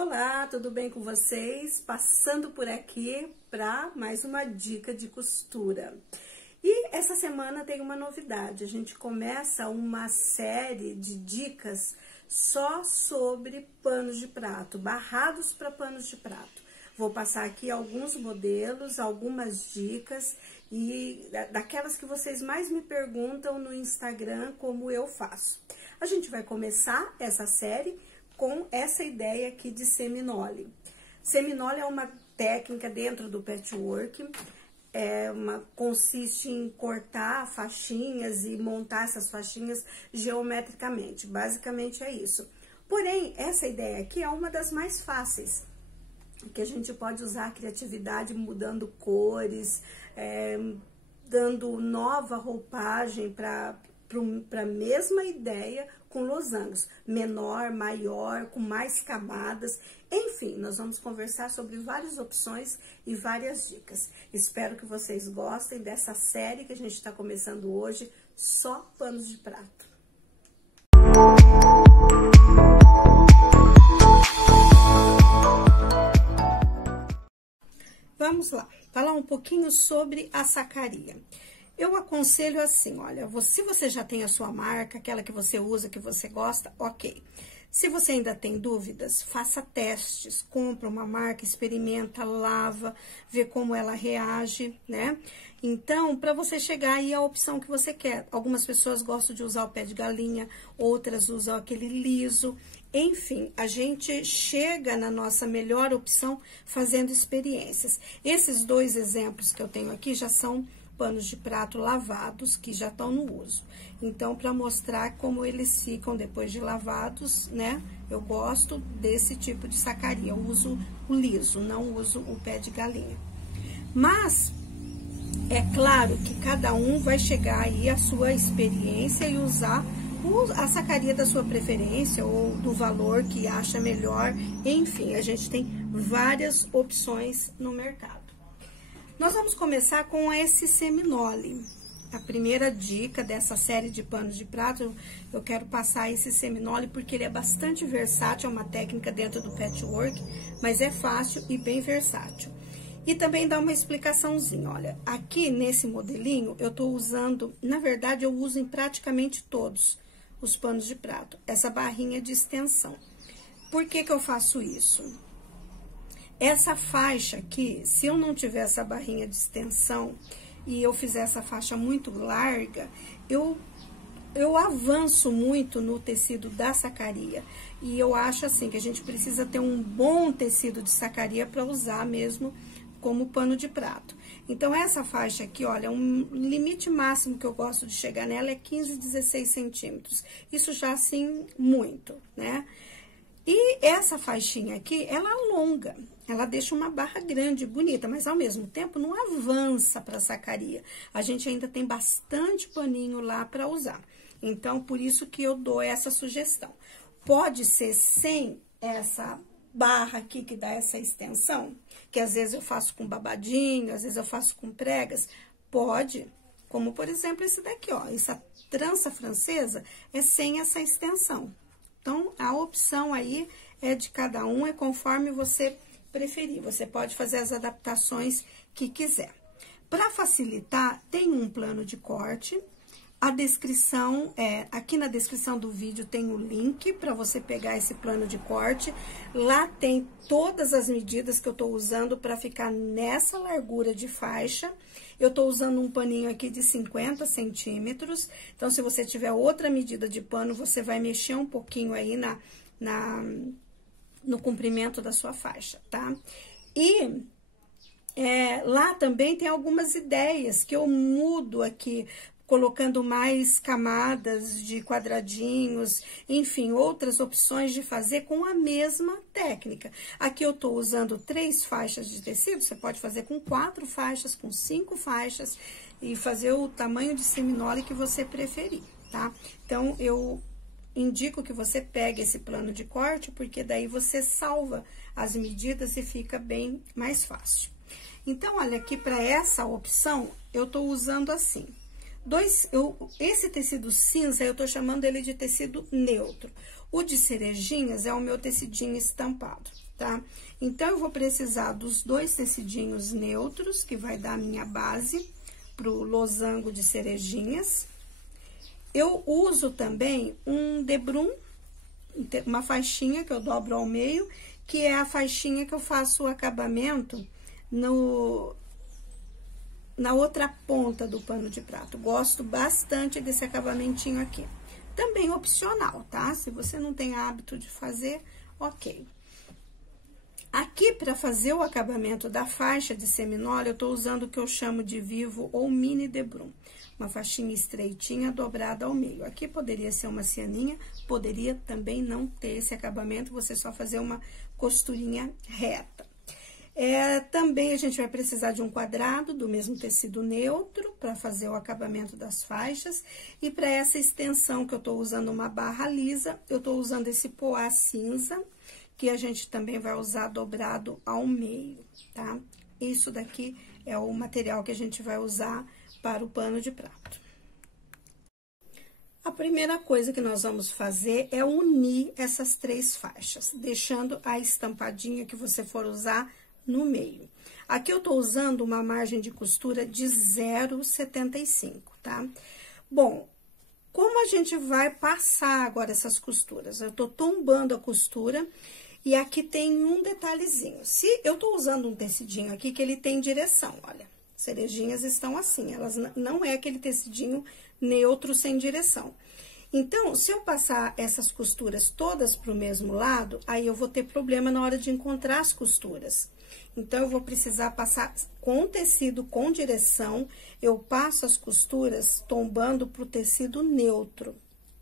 Olá, tudo bem com vocês? Passando por aqui para mais uma dica de costura. E essa semana tem uma novidade, a gente começa uma série de dicas só sobre panos de prato, barrados para panos de prato. Vou passar aqui alguns modelos, algumas dicas e daquelas que vocês mais me perguntam no Instagram como eu faço. A gente vai começar essa série com essa ideia aqui de seminole. Seminole é uma técnica dentro do patchwork, consiste em cortar faixinhas e montar essas faixinhas geometricamente, basicamente é isso. Porém, essa ideia aqui é uma das mais fáceis, que a gente pode usar a criatividade mudando cores, dando nova roupagem para a mesma ideia, com losangos, menor, maior, com mais camadas, enfim, nós vamos conversar sobre várias opções e várias dicas. Espero que vocês gostem dessa série que a gente está começando hoje, só panos de prato. Vamos lá, falar um pouquinho sobre a sacaria. Eu aconselho assim, olha, se você já tem a sua marca, aquela que você usa, que você gosta, ok. Se você ainda tem dúvidas, faça testes, compra uma marca, experimenta, lava, vê como ela reage, né? Então, para você chegar aí à opção que você quer. Algumas pessoas gostam de usar o pé de galinha, outras usam aquele liso. Enfim, a gente chega na nossa melhor opção fazendo experiências. Esses dois exemplos que eu tenho aqui já são panos de prato lavados que já estão no uso. Então, para mostrar como eles ficam depois de lavados, né? Eu gosto desse tipo de sacaria. Eu uso o liso, não uso o pé de galinha. Mas é claro que cada um vai chegar aí à sua experiência e usar a sacaria da sua preferência ou do valor que acha melhor. Enfim, a gente tem várias opções no mercado. Nós vamos começar com esse seminole. A primeira dica dessa série de panos de prato, eu quero passar esse seminole porque ele é bastante versátil, é uma técnica dentro do patchwork, mas é fácil e bem versátil. E também dá uma explicaçãozinha, olha, aqui nesse modelinho eu tô usando, na verdade eu uso em praticamente todos os panos de prato, essa barrinha de extensão. Por que que eu faço isso? Essa faixa aqui, se eu não tiver essa barrinha de extensão e eu fizer essa faixa muito larga, eu avanço muito no tecido da sacaria. E eu acho assim que a gente precisa ter um bom tecido de sacaria para usar mesmo como pano de prato. Então, essa faixa aqui, olha, um limite máximo que eu gosto de chegar nela é 15, 16 centímetros. Isso já, assim, muito, né? E essa faixinha aqui, ela alonga, ela deixa uma barra grande, bonita, mas ao mesmo tempo não avança para a sacaria. A gente ainda tem bastante paninho lá para usar. Então, por isso que eu dou essa sugestão. Pode ser sem essa barra aqui que dá essa extensão, que às vezes eu faço com babadinho, às vezes eu faço com pregas. Pode, como por exemplo esse daqui, ó, essa trança francesa é sem essa extensão. Então, a opção aí é de cada um, é conforme você preferir. Você pode fazer as adaptações que quiser. Para facilitar, tem um plano de corte. A descrição, aqui na descrição do vídeo tem o link para você pegar esse plano de corte. Lá tem todas as medidas que eu tô usando para ficar nessa largura de faixa. Eu tô usando um paninho aqui de 50 centímetros. Então, se você tiver outra medida de pano, você vai mexer um pouquinho aí no comprimento da sua faixa, tá? E lá também tem algumas ideias que eu mudo aqui, colocando mais camadas de quadradinhos, enfim, outras opções de fazer com a mesma técnica. Aqui eu tô usando 3 faixas de tecido, você pode fazer com 4 faixas, com 5 faixas, e fazer o tamanho de seminole que você preferir, tá? Então, eu indico que você pegue esse plano de corte, porque daí você salva as medidas e fica bem mais fácil. Então, olha, aqui para essa opção, eu tô usando assim. Esse tecido cinza, eu tô chamando ele de tecido neutro. O de cerejinhas é o meu tecidinho estampado. tá? Então, eu vou precisar dos 2 tecidinhos neutros, que vai dar a minha base pro losango de cerejinhas. Eu uso também um debrum, uma faixinha que eu dobro ao meio, que é a faixinha que eu faço o acabamento na outra ponta do pano de prato. Gosto bastante desse acabamentinho aqui. Também opcional, tá? Se você não tem hábito de fazer, ok. Aqui, para fazer o acabamento da faixa de seminole, eu tô usando o que eu chamo de vivo ou mini debrum. Uma faixinha estreitinha, dobrada ao meio. Aqui poderia ser uma cianinha, poderia também não ter esse acabamento, você só fazer uma costurinha reta. Também a gente vai precisar de um quadrado do mesmo tecido neutro para fazer o acabamento das faixas. E para essa extensão que eu tô usando uma barra lisa, eu tô usando esse poá cinza, que a gente também vai usar dobrado ao meio, tá? Isso daqui é o material que a gente vai usar para o pano de prato. A primeira coisa que nós vamos fazer é unir essas 3 faixas, deixando a estampadinha que você for usar no meio. Aqui eu tô usando uma margem de costura de 0,75, tá? Bom, como a gente vai passar agora essas costuras? Eu tô tombando a costura e aqui tem um detalhezinho. Se eu tô usando um tecidinho aqui que ele tem direção, olha, cerejinhas estão assim, elas não é aquele tecidinho neutro sem direção. Então, se eu passar essas costuras todas pro mesmo lado, aí eu vou ter problema na hora de encontrar as costuras. Então, eu vou precisar passar com tecido com direção, eu passo as costuras tombando pro tecido neutro.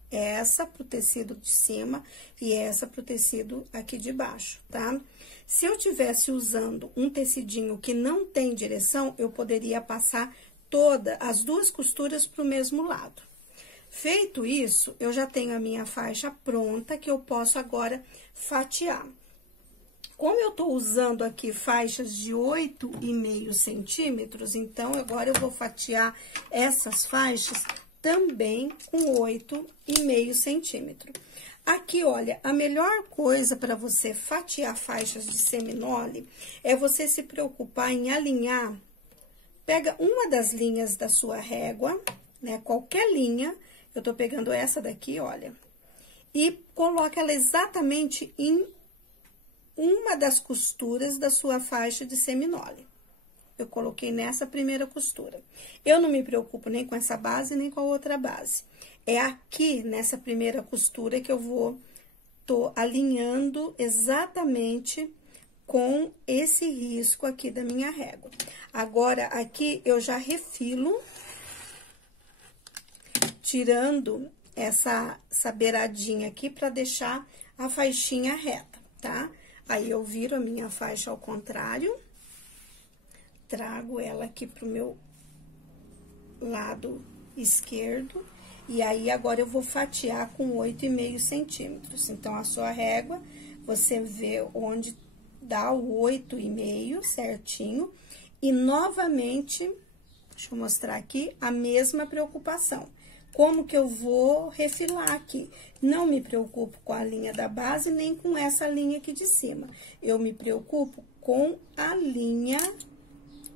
Essa pro tecido de cima e essa pro tecido aqui de baixo, tá? Se eu tivesse usando um tecidinho que não tem direção, eu poderia passar as 2 costuras pro mesmo lado. Feito isso, eu já tenho a minha faixa pronta, que eu posso agora fatiar. Como eu tô usando aqui faixas de 8,5 centímetros, então, agora eu vou fatiar essas faixas também com 8,5 centímetros. Aqui, olha, a melhor coisa para você fatiar faixas de seminole é você se preocupar em alinhar. Pega uma das linhas da sua régua, né, qualquer linha, eu tô pegando essa daqui, olha, e coloca ela exatamente em uma das costuras da sua faixa de seminole. Eu coloquei nessa primeira costura. Eu não me preocupo nem com essa base, nem com a outra base. É aqui, nessa primeira costura, que eu tô alinhando exatamente com esse risco aqui da minha régua. Agora, aqui, eu já refilo, tirando essa beiradinha aqui, pra deixar a faixinha reta, tá? Aí, eu viro a minha faixa ao contrário, trago ela aqui pro meu lado esquerdo, e aí, agora, eu vou fatiar com 8,5 centímetros. Então, a sua régua, você vê onde dá o 8,5 certinho, e novamente, deixa eu mostrar aqui, a mesma preocupação. Como que eu vou refilar aqui? Não me preocupo com a linha da base, nem com essa linha aqui de cima. Eu me preocupo com a linha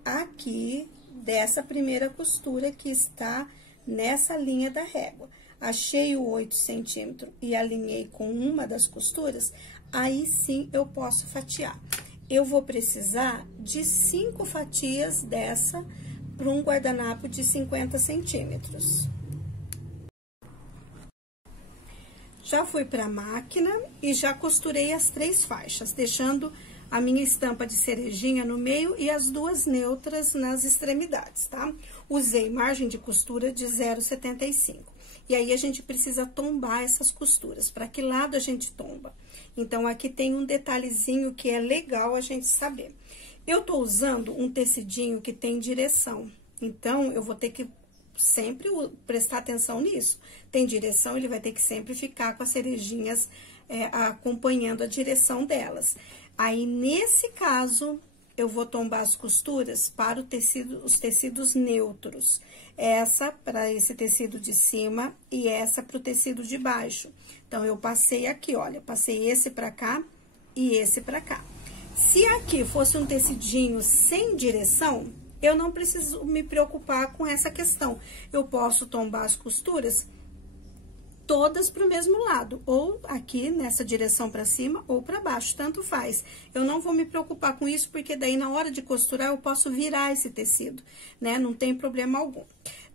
aqui dessa primeira costura que está nessa linha da régua. Achei o 8 centímetros e alinhei com uma das costuras, aí sim eu posso fatiar. Eu vou precisar de 5 fatias dessa para um guardanapo de 50 centímetros. Já fui para a máquina e já costurei as 3 faixas, deixando a minha estampa de cerejinha no meio e as 2 neutras nas extremidades, tá? Usei margem de costura de 0,75. E aí, a gente precisa tombar essas costuras. Para que lado a gente tomba? Então, aqui tem um detalhezinho que é legal a gente saber. Eu tô usando um tecidinho que tem direção. Então, eu vou ter que sempre prestar atenção nisso. Tem direção, ele vai ter que sempre ficar com as cerejinhas acompanhando a direção delas. Aí, nesse caso, eu vou tombar as costuras para os tecidos neutros. Essa para esse tecido de cima e essa para o tecido de baixo. Então, eu passei aqui, olha, passei esse para cá e esse para cá. Se aqui fosse um tecidinho sem direção, eu não preciso me preocupar com essa questão. Eu posso tombar as costuras todas para o mesmo lado, ou aqui nessa direção para cima ou para baixo, tanto faz. Eu não vou me preocupar com isso, porque daí na hora de costurar eu posso virar esse tecido, né? Não tem problema algum.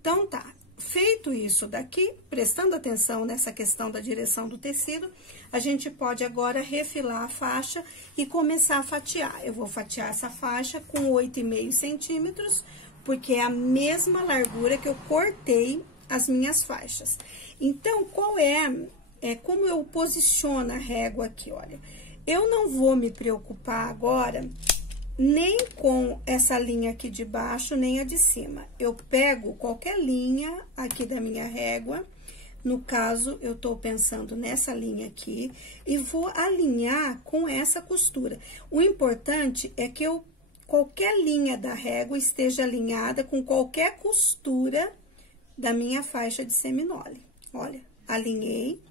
Então, tá. Feito isso daqui, prestando atenção nessa questão da direção do tecido, a gente pode agora refilar a faixa e começar a fatiar. Eu vou fatiar essa faixa com 8,5 centímetros, porque é a mesma largura que eu cortei as minhas faixas. Então, qual como eu posiciono a régua aqui, olha. Eu não vou me preocupar agora nem com essa linha aqui de baixo, nem a de cima. Eu pego qualquer linha aqui da minha régua, no caso, eu tô pensando nessa linha aqui, e vou alinhar com essa costura. O importante é que qualquer linha da régua esteja alinhada com qualquer costura da minha faixa de seminole. Olha, alinhei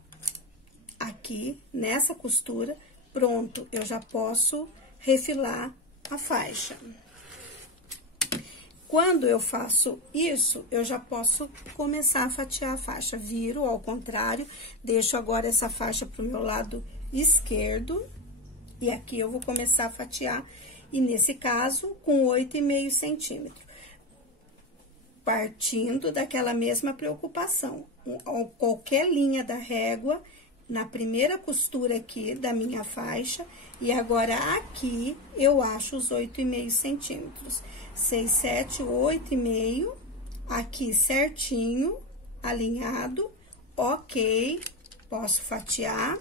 aqui nessa costura, pronto, eu já posso refilar a faixa. Quando eu faço isso, eu já posso começar a fatiar a faixa. Viro ao contrário, deixo agora essa faixa pro meu lado esquerdo, e aqui eu vou começar a fatiar, e nesse caso, com 8,5 centímetros. Partindo daquela mesma preocupação, qualquer linha da régua, na primeira costura aqui da minha faixa, e agora aqui eu acho os 8,5 centímetros. 6, 7, 8,5, aqui certinho, alinhado, ok, posso fatiar.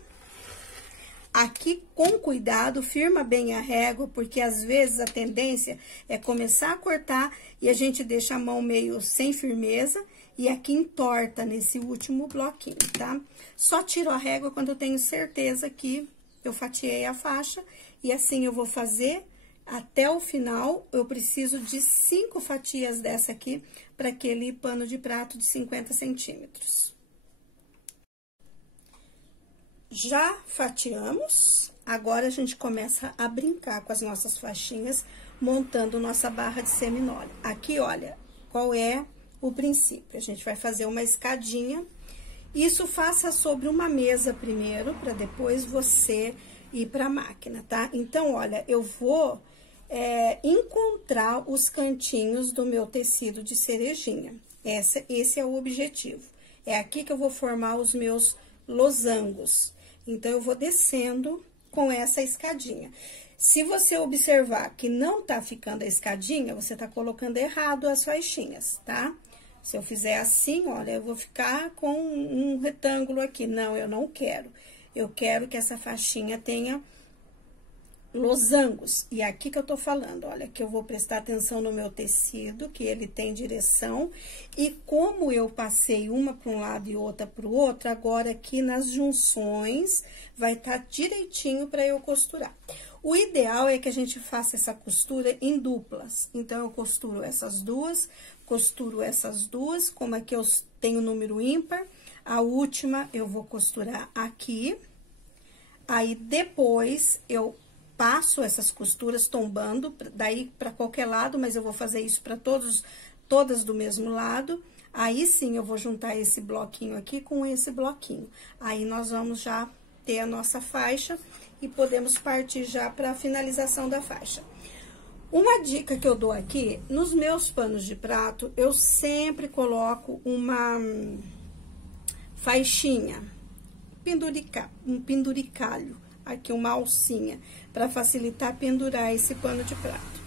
Aqui, com cuidado, firma bem a régua, porque às vezes a tendência é começar a cortar e a gente deixa a mão meio sem firmeza e aqui entorta nesse último bloquinho, tá? Só tiro a régua quando eu tenho certeza que eu fatiei a faixa e assim eu vou fazer até o final. Eu preciso de 5 fatias dessa aqui para aquele pano de prato de 50 centímetros. Já fatiamos, agora a gente começa a brincar com as nossas faixinhas, montando nossa barra de seminole. Aqui, olha, qual é o princípio? A gente vai fazer uma escadinha, isso faça sobre uma mesa primeiro, para depois você ir para a máquina, tá? Então, olha, eu vou encontrar os cantinhos do meu tecido de cerejinha. Esse é o objetivo. É aqui que eu vou formar os meus losangos. Então, eu vou descendo com essa escadinha. Se você observar que não tá ficando a escadinha, você tá colocando errado as faixinhas, tá? Se eu fizer assim, olha, eu vou ficar com um retângulo aqui. Não, eu não quero. Eu quero que essa faixinha tenha losangos. E aqui que eu tô falando, olha, que eu vou prestar atenção no meu tecido, que ele tem direção. E como eu passei uma para um lado e outra para o outro, agora aqui nas junções vai estar direitinho para eu costurar. O ideal é que a gente faça essa costura em duplas. Então, eu costuro essas duas, como aqui eu tenho número ímpar, a última eu vou costurar aqui. Aí, depois, eu passo essas costuras tombando, daí para qualquer lado, mas eu vou fazer isso para todas do mesmo lado. Aí, sim, eu vou juntar esse bloquinho aqui com esse bloquinho. Aí, nós vamos já ter a nossa faixa e podemos partir já para a finalização da faixa. Uma dica que eu dou aqui, nos meus panos de prato, eu sempre coloco uma faixinha, um penduricalho, aqui uma alcinha, para facilitar pendurar esse pano de prato.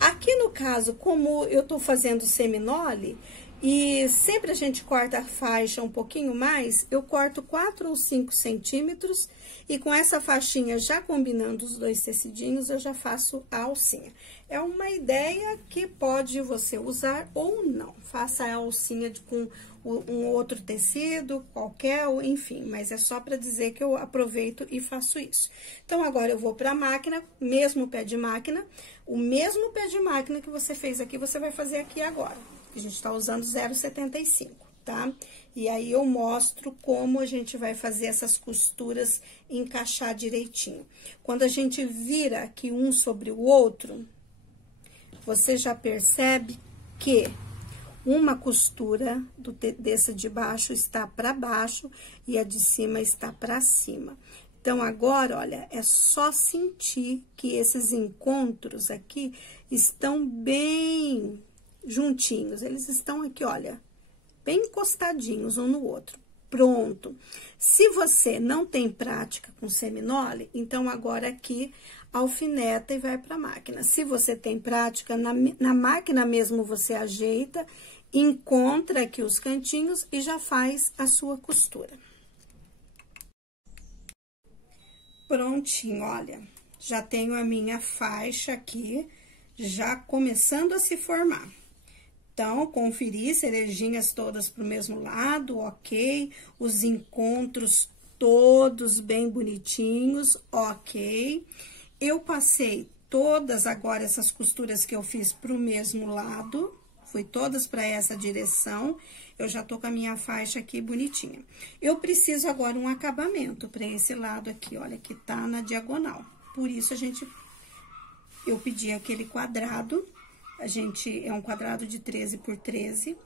Aqui no caso, como eu tô fazendo seminole, e sempre a gente corta a faixa um pouquinho mais, eu corto 4 ou 5 centímetros, e com essa faixinha já combinando os dois tecidinhos, eu já faço a alcinha. É uma ideia que pode você usar ou não. Faça a alcinha com um outro tecido, qualquer, enfim, mas é só para dizer que eu aproveito e faço isso. Então, agora eu vou para a máquina, mesmo pé de máquina, o mesmo pé de máquina que você fez aqui, você vai fazer aqui agora. A gente tá usando 0,75. tá? E aí, eu mostro como a gente vai fazer essas costuras encaixar direitinho. Quando a gente vira aqui um sobre o outro, você já percebe que uma costura dessa de baixo está para baixo e a de cima está para cima. Então, agora, olha, é só sentir que esses encontros aqui estão bem juntinhos. Eles estão aqui, olha, bem encostadinhos um no outro. Pronto. Se você não tem prática com seminole, então agora aqui alfineta e vai para a máquina. Se você tem prática, na máquina mesmo você ajeita, encontra aqui os cantinhos e já faz a sua costura. Prontinho, olha, já tenho a minha faixa aqui, já começando a se formar. Então, conferi cerejinhas todas pro mesmo lado, ok. Os encontros todos bem bonitinhos, ok. Eu passei todas agora essas costuras que eu fiz pro mesmo lado, fui todas para essa direção. Eu já tô com a minha faixa aqui bonitinha. Eu preciso agora um acabamento para esse lado aqui, olha, que tá na diagonal. Por isso, eu pedi aquele quadrado. É um quadrado de 13 por 13,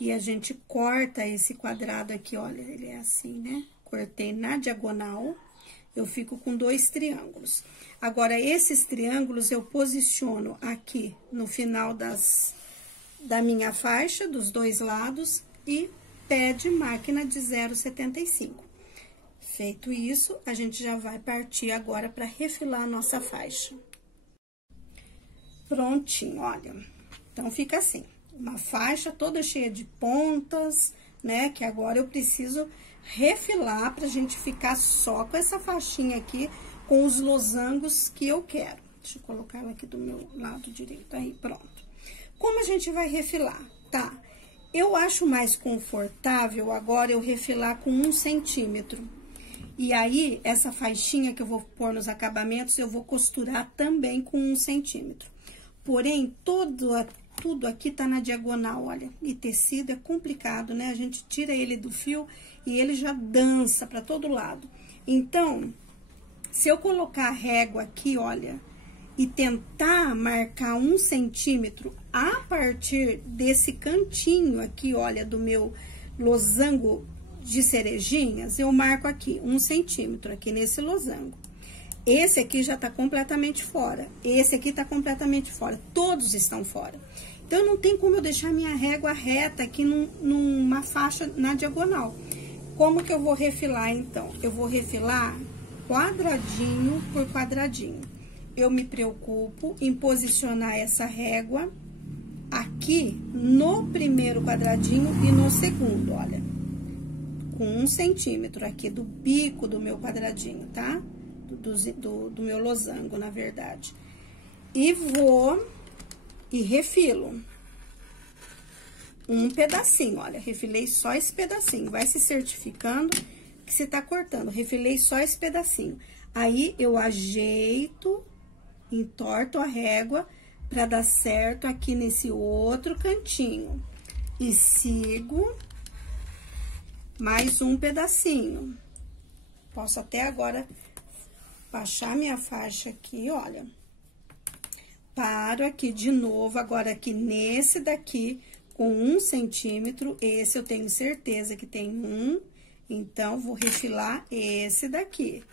e a gente corta esse quadrado aqui, olha, ele é assim, né? Cortei na diagonal, eu fico com 2 triângulos. Agora, esses triângulos eu posiciono aqui no final da minha faixa, dos 2 lados, e pé de máquina de 0,75. Feito isso, a gente já vai partir agora para refilar a nossa faixa. Prontinho, olha. Então, fica assim, uma faixa toda cheia de pontas, né? Que agora eu preciso refilar pra gente ficar só com essa faixinha aqui, com os losangos que eu quero. Deixa eu colocar ela aqui do meu lado direito, aí, pronto. Como a gente vai refilar? Tá, eu acho mais confortável agora eu refilar com 1 centímetro. E aí, essa faixinha que eu vou pôr nos acabamentos, eu vou costurar também com 1 centímetro. Porém, tudo aqui tá na diagonal, olha. E tecido é complicado, né? A gente tira ele do fio e ele já dança pra todo lado. Então, se eu colocar a régua aqui, olha, e tentar marcar 1 centímetro a partir desse cantinho aqui, olha, do meu losango de cerejinhas, eu marco aqui 1 centímetro aqui nesse losango. Esse aqui já tá completamente fora, esse aqui tá completamente fora, todos estão fora. Então, não tem como eu deixar minha régua reta aqui numa faixa na diagonal. Como que eu vou refilar, então? Eu vou refilar quadradinho por quadradinho. Eu me preocupo em posicionar essa régua aqui no primeiro quadradinho e no segundo, olha. Com 1 centímetro aqui do bico do meu quadradinho, tá? Do meu losango, na verdade. E vou e refilo um pedacinho, olha, refilei só esse pedacinho. Vai se certificando que você tá cortando. Refilei só esse pedacinho. Aí, eu ajeito, entorto a régua pra dar certo aqui nesse outro cantinho. E sigo mais um pedacinho. Posso até agora baixar minha faixa aqui, olha. Paro aqui de novo, agora aqui nesse daqui, com 1 centímetro, esse eu tenho certeza que tem 1, então, vou refilar esse daqui.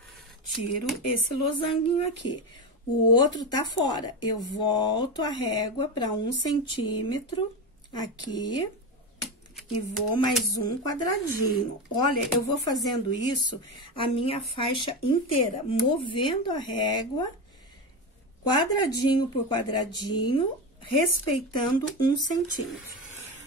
Tiro esse losanguinho aqui. O outro tá fora, eu volto a régua para 1 centímetro aqui. E vou mais um quadradinho. Olha, eu vou fazendo isso a minha faixa inteira, movendo a régua, quadradinho por quadradinho, respeitando 1 centímetro.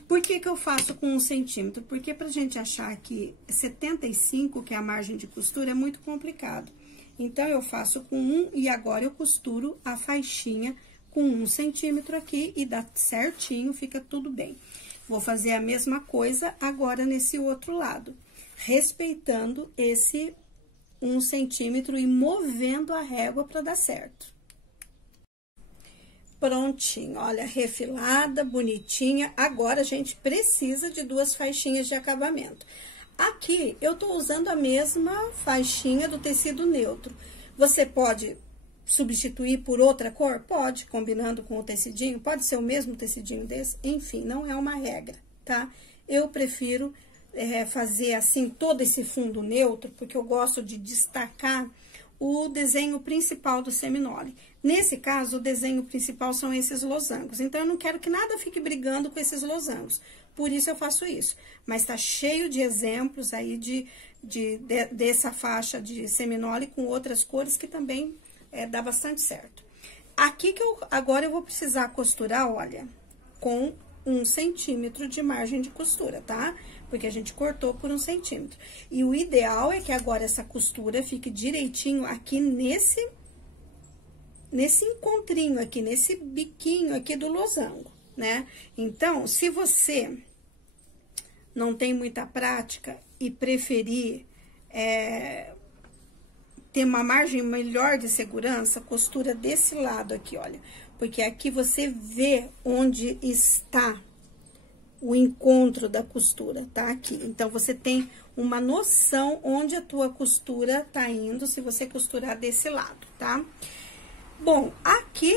Por que que eu faço com 1 centímetro? Porque pra gente achar que 75, que é a margem de costura, é muito complicado. Então, eu faço com 1 e agora eu costuro a faixinha com 1 centímetro aqui e dá certinho, fica tudo bem. Vou fazer a mesma coisa agora nesse outro lado, respeitando esse 1 centímetro e movendo a régua para dar certo. Prontinho, olha, refilada, bonitinha. Agora, a gente precisa de 2 faixinhas de acabamento. Aqui, eu tô usando a mesma faixinha do tecido neutro. Você pode substituir por outra cor? Pode, combinando com o tecidinho. Pode ser o mesmo tecidinho desse. Enfim, não é uma regra, tá? Eu prefiro fazer assim todo esse fundo neutro, porque eu gosto de destacar o desenho principal do seminole. Nesse caso, o desenho principal são esses losangos. Então, eu não quero que nada fique brigando com esses losangos. Por isso, eu faço isso. Mas tá cheio de exemplos aí dessa faixa de seminole com outras cores que também dá bastante certo. Aqui que agora eu vou precisar costurar, olha, com 1 centímetro de margem de costura, tá? Porque a gente cortou por 1 centímetro. E o ideal é que agora essa costura fique direitinho aqui nesse encontrinho aqui, nesse biquinho aqui do losango, né? Então, se você não tem muita prática e preferir ter uma margem melhor de segurança, costura desse lado aqui, olha. Porque aqui você vê onde está o encontro da costura, tá? Aqui. Então, você tem uma noção onde a tua costura tá indo, se você costurar desse lado, tá? Bom, aqui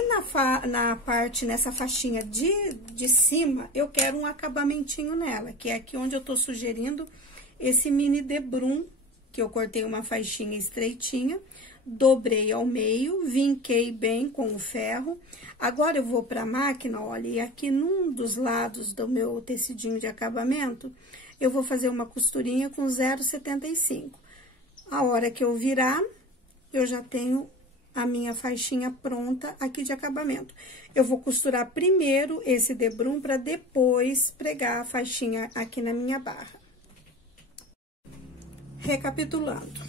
nessa faixinha de cima, eu quero um acabamentinho nela, que é aqui onde eu tô sugerindo esse mini debrum, que eu cortei uma faixinha estreitinha, dobrei ao meio, vinquei bem com o ferro. Agora, eu vou pra máquina, olha, e aqui num dos lados do meu tecidinho de acabamento, eu vou fazer uma costurinha com 0,75. A hora que eu virar, eu já tenho a minha faixinha pronta aqui de acabamento. Eu vou costurar primeiro esse debrum para depois pregar a faixinha aqui na minha barra. Recapitulando.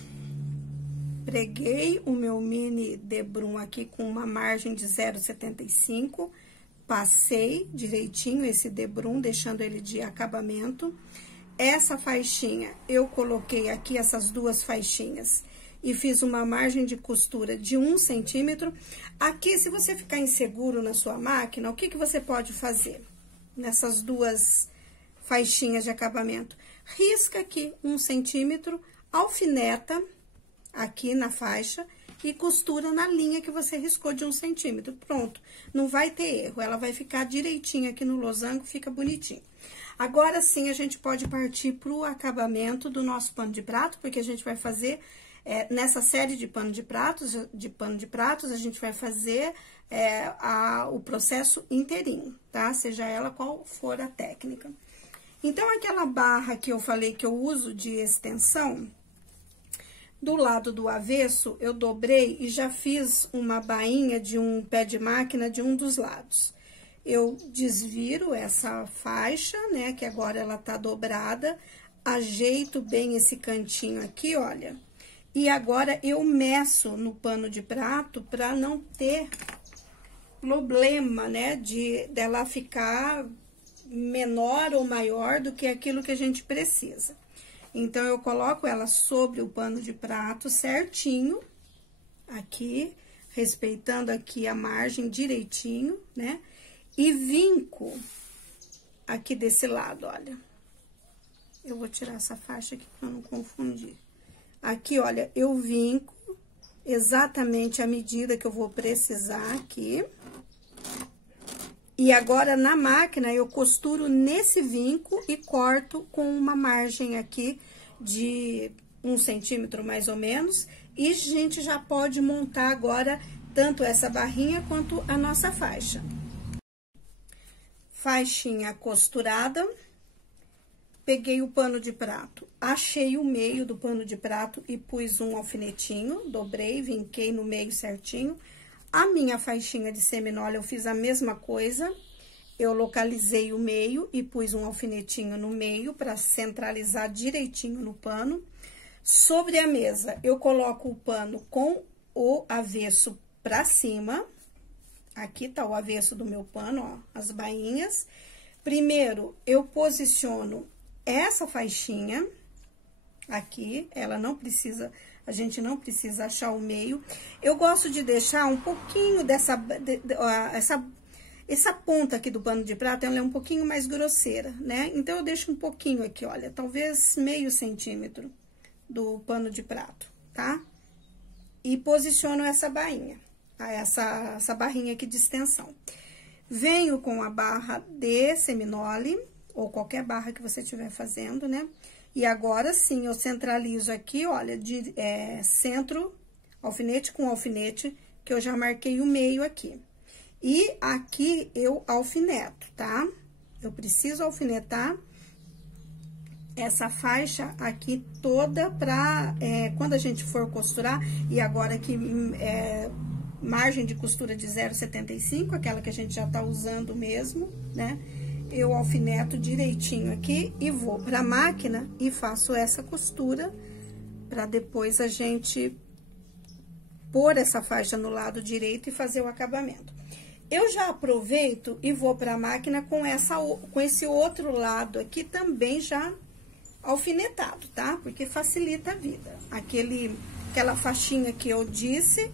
Preguei o meu mini debrum aqui com uma margem de 0,75, passei direitinho esse debrum, deixando ele de acabamento. Essa faixinha, eu coloquei aqui essas 2 faixinhas e fiz uma margem de costura de 1 centímetro. Aqui, se você ficar inseguro na sua máquina, o que você pode fazer nessas 2 faixinhas de acabamento? Risca aqui 1 centímetro, alfineta aqui na faixa e costura na linha que você riscou de 1 centímetro. Pronto, não vai ter erro, ela vai ficar direitinho aqui no losango, fica bonitinho. Agora sim, a gente pode partir pro acabamento do nosso pano de prato, porque a gente vai fazer, nessa série de pano de pratos, a gente vai fazer o processo inteirinho, tá? Seja ela qual for a técnica. Então, aquela barra que eu falei que eu uso de extensão, do lado do avesso, eu dobrei e já fiz uma bainha de um pé de máquina de um dos lados. Eu desviro essa faixa, né, que agora ela tá dobrada, ajeito bem esse cantinho aqui, olha. E agora, eu meço no pano de prato para não ter problema, né, dela ficar menor ou maior do que aquilo que a gente precisa. Então, eu coloco ela sobre o pano de prato certinho, aqui, respeitando aqui a margem direitinho, né? E vinco aqui desse lado, olha. Eu vou tirar essa faixa aqui pra não confundir. Aqui, olha, eu vinco exatamente a medida que eu vou precisar aqui. E agora, na máquina, eu costuro nesse vinco e corto com uma margem aqui de 1 centímetro, mais ou menos. E a gente já pode montar agora tanto essa barrinha quanto a nossa faixa. Faixinha costurada. Peguei o pano de prato, achei o meio do pano de prato e pus um alfinetinho, dobrei, vinquei no meio certinho. A minha faixinha de seminole, eu fiz a mesma coisa, eu localizei o meio e pus um alfinetinho no meio para centralizar direitinho no pano. Sobre a mesa, eu coloco o pano com o avesso pra cima. Aqui tá o avesso do meu pano, ó, as bainhas. Primeiro, eu posiciono essa faixinha aqui, ela não precisa... A gente não precisa achar o meio. Eu gosto de deixar um pouquinho essa ponta aqui do pano de prata, ela é um pouquinho mais grosseira, né? Então, eu deixo um pouquinho aqui, olha, talvez meio centímetro do pano de prato, tá? E posiciono essa bainha, tá? Essa barrinha aqui de extensão. Venho com a barra de seminole, ou qualquer barra que você estiver fazendo, né? E agora sim, eu centralizo aqui, olha, centro, alfinete com alfinete, que eu já marquei o meio aqui. E aqui eu alfineto, tá? Eu preciso alfinetar essa faixa aqui toda pra, quando a gente for costurar, e agora que margem de costura de 0,75, aquela que a gente já tá usando mesmo, né? Eu alfineto direitinho aqui e vou pra máquina e faço essa costura pra depois a gente pôr essa faixa no lado direito e fazer o acabamento. Eu já aproveito e vou pra máquina com esse outro lado aqui também já alfinetado, tá? Porque facilita a vida. Aquela faixinha que eu disse,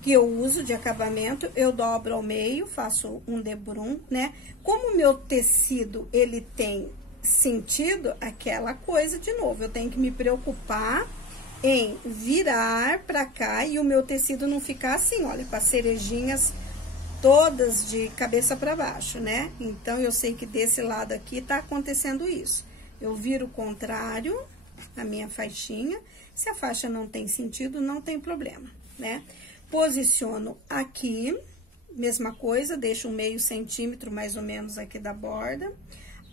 que eu uso de acabamento, eu dobro ao meio, faço um debrum, né? Como o meu tecido, ele tem sentido, aquela coisa, de novo, eu tenho que me preocupar em virar pra cá e o meu tecido não ficar assim, olha, com as cerejinhas todas de cabeça pra baixo, né? Então, eu sei que desse lado aqui tá acontecendo isso. Eu viro o contrário, a minha faixinha. Se a faixa não tem sentido, não tem problema, né? Posiciono aqui, mesma coisa, deixo um meio centímetro mais ou menos aqui da borda.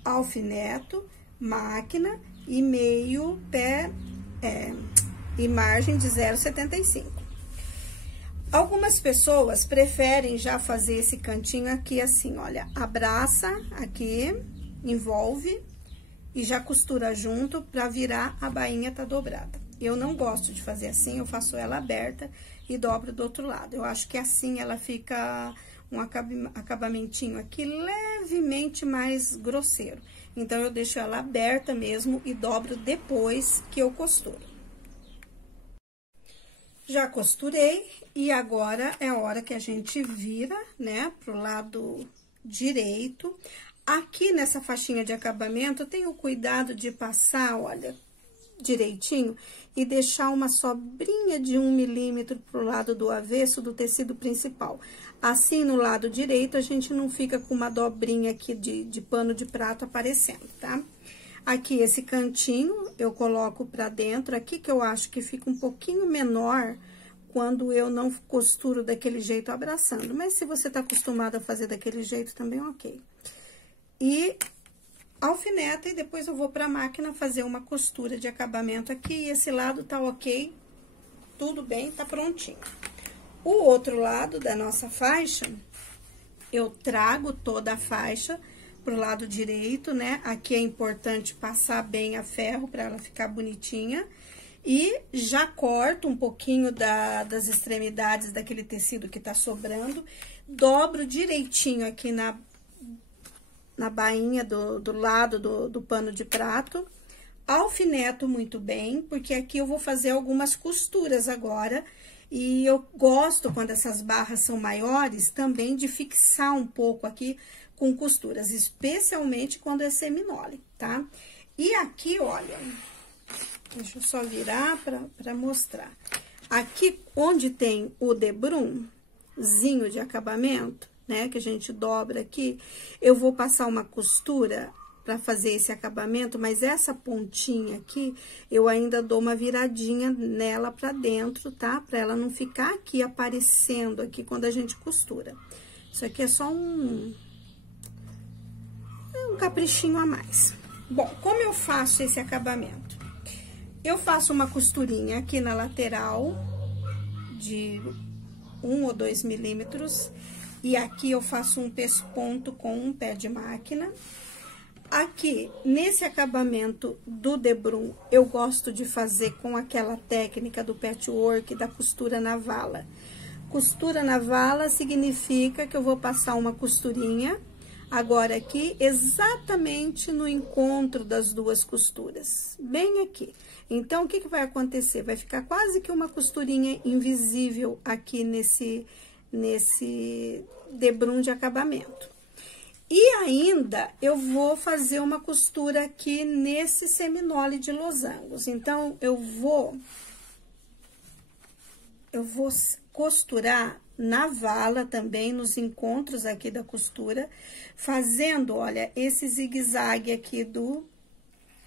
Alfineto, máquina e meio pé, e margem de 0,75. Algumas pessoas preferem já fazer esse cantinho aqui assim, olha, abraça aqui, envolve e já costura junto pra virar a bainha tá dobrada. Eu não gosto de fazer assim, eu faço ela aberta e dobro do outro lado. Eu acho que assim ela fica um acabamentinho aqui levemente mais grosseiro. Então, eu deixo ela aberta mesmo e dobro depois que eu costuro. Já costurei e agora é a hora que a gente vira, né, pro lado direito. Aqui nessa faixinha de acabamento, eu tenho cuidado de passar, olha, direitinho e deixar uma sobrinha de 1 milímetro pro lado do avesso do tecido principal. Assim, no lado direito, a gente não fica com uma dobrinha aqui de pano de prato aparecendo, tá? Aqui, esse cantinho, eu coloco pra dentro aqui, que eu acho que fica um pouquinho menor quando eu não costuro daquele jeito abraçando. Mas, se você tá acostumado a fazer daquele jeito, também ok. E alfineta, e depois eu vou pra máquina fazer uma costura de acabamento aqui. E esse lado tá ok, tudo bem, tá prontinho. O outro lado da nossa faixa, eu trago toda a faixa pro lado direito, né? Aqui é importante passar bem a ferro para ela ficar bonitinha. E já corto um pouquinho das extremidades daquele tecido que tá sobrando. Dobro direitinho aqui na bainha do lado do pano de prato. Alfineto muito bem, porque aqui eu vou fazer algumas costuras agora. E eu gosto, quando essas barras são maiores, também de fixar um pouco aqui com costuras, especialmente quando é seminole, tá? E aqui, olha, deixa eu só virar pra mostrar. Aqui, onde tem o debrumzinho de acabamento, né, que a gente dobra aqui, eu vou passar uma costura pra fazer esse acabamento, mas essa pontinha aqui, eu ainda dou uma viradinha nela pra dentro, tá? Pra ela não ficar aqui aparecendo aqui quando a gente costura. Isso aqui é só um caprichinho a mais. Bom, como eu faço esse acabamento? Eu faço uma costurinha aqui na lateral de 1 ou 2 milímetros, e aqui eu faço um pesponto com um pé de máquina. Aqui, nesse acabamento do debrum, eu gosto de fazer com aquela técnica do patchwork, da costura na vala. Costura na vala significa que eu vou passar uma costurinha, agora aqui, exatamente no encontro das duas costuras, bem aqui. Então, o que vai acontecer? Vai ficar quase que uma costurinha invisível aqui nesse debrum de acabamento. E ainda, eu vou fazer uma costura aqui nesse seminole de losangos. Então, eu vou costurar na vala também, nos encontros aqui da costura, fazendo, olha, esse zigue-zague aqui do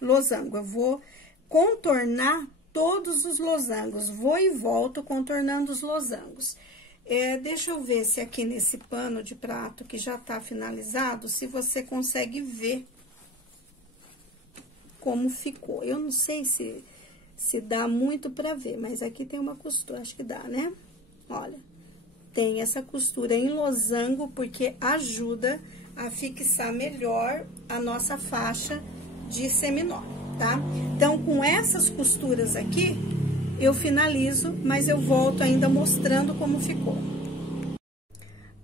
losango. Eu vou contornar todos os losangos, vou e volto contornando os losangos. Deixa eu ver se aqui nesse pano de prato que já tá finalizado, se você consegue ver como ficou. Eu não sei se dá muito pra ver, mas aqui tem uma costura, acho que dá, né? Olha, tem essa costura em losango, porque ajuda a fixar melhor a nossa faixa de seminole, tá? Então, com essas costuras aqui, eu finalizo, mas eu volto ainda mostrando como ficou.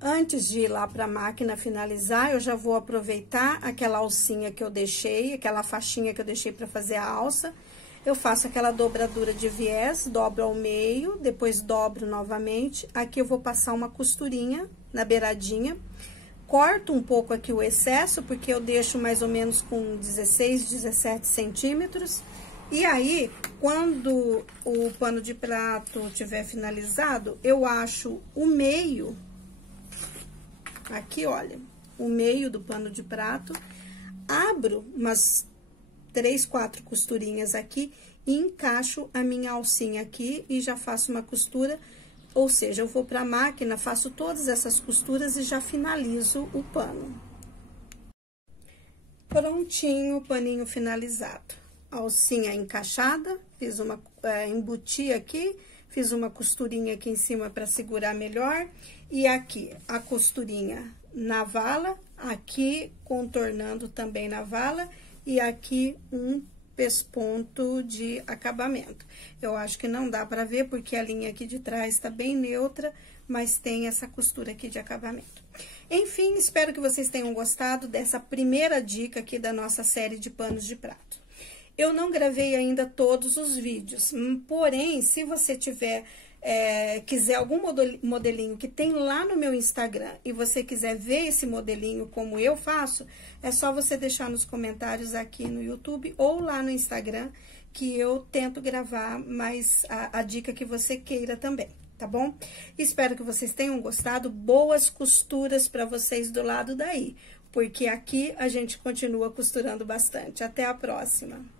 Antes de ir lá pra máquina finalizar, eu já vou aproveitar aquela alcinha que eu deixei, aquela faixinha que eu deixei pra fazer a alça. Eu faço aquela dobradura de viés, dobro ao meio, depois dobro novamente. Aqui eu vou passar uma costurinha na beiradinha. Corto um pouco aqui o excesso, porque eu deixo mais ou menos com 16, 17 centímetros. E aí, quando o pano de prato tiver finalizado, eu acho o meio, aqui, olha, o meio do pano de prato, abro umas 3, 4 costurinhas aqui e encaixo a minha alcinha aqui e já faço uma costura, ou seja, eu vou pra máquina, faço todas essas costuras e já finalizo o pano. Prontinho o paninho finalizado. Alcinha encaixada, fiz uma, embuti aqui, fiz uma costurinha aqui em cima para segurar melhor. E aqui, a costurinha na vala, aqui contornando também na vala, e aqui um pesponto de acabamento. Eu acho que não dá para ver, porque a linha aqui de trás tá bem neutra, mas tem essa costura aqui de acabamento. Enfim, espero que vocês tenham gostado dessa primeira dica aqui da nossa série de panos de prato. Eu não gravei ainda todos os vídeos, porém, se você quiser algum modelinho que tem lá no meu Instagram e você quiser ver esse modelinho como eu faço, é só você deixar nos comentários aqui no YouTube ou lá no Instagram, que eu tento gravar mais a dica que você queira também, tá bom? Espero que vocês tenham gostado, boas costuras para vocês do lado daí, porque aqui a gente continua costurando bastante. Até a próxima!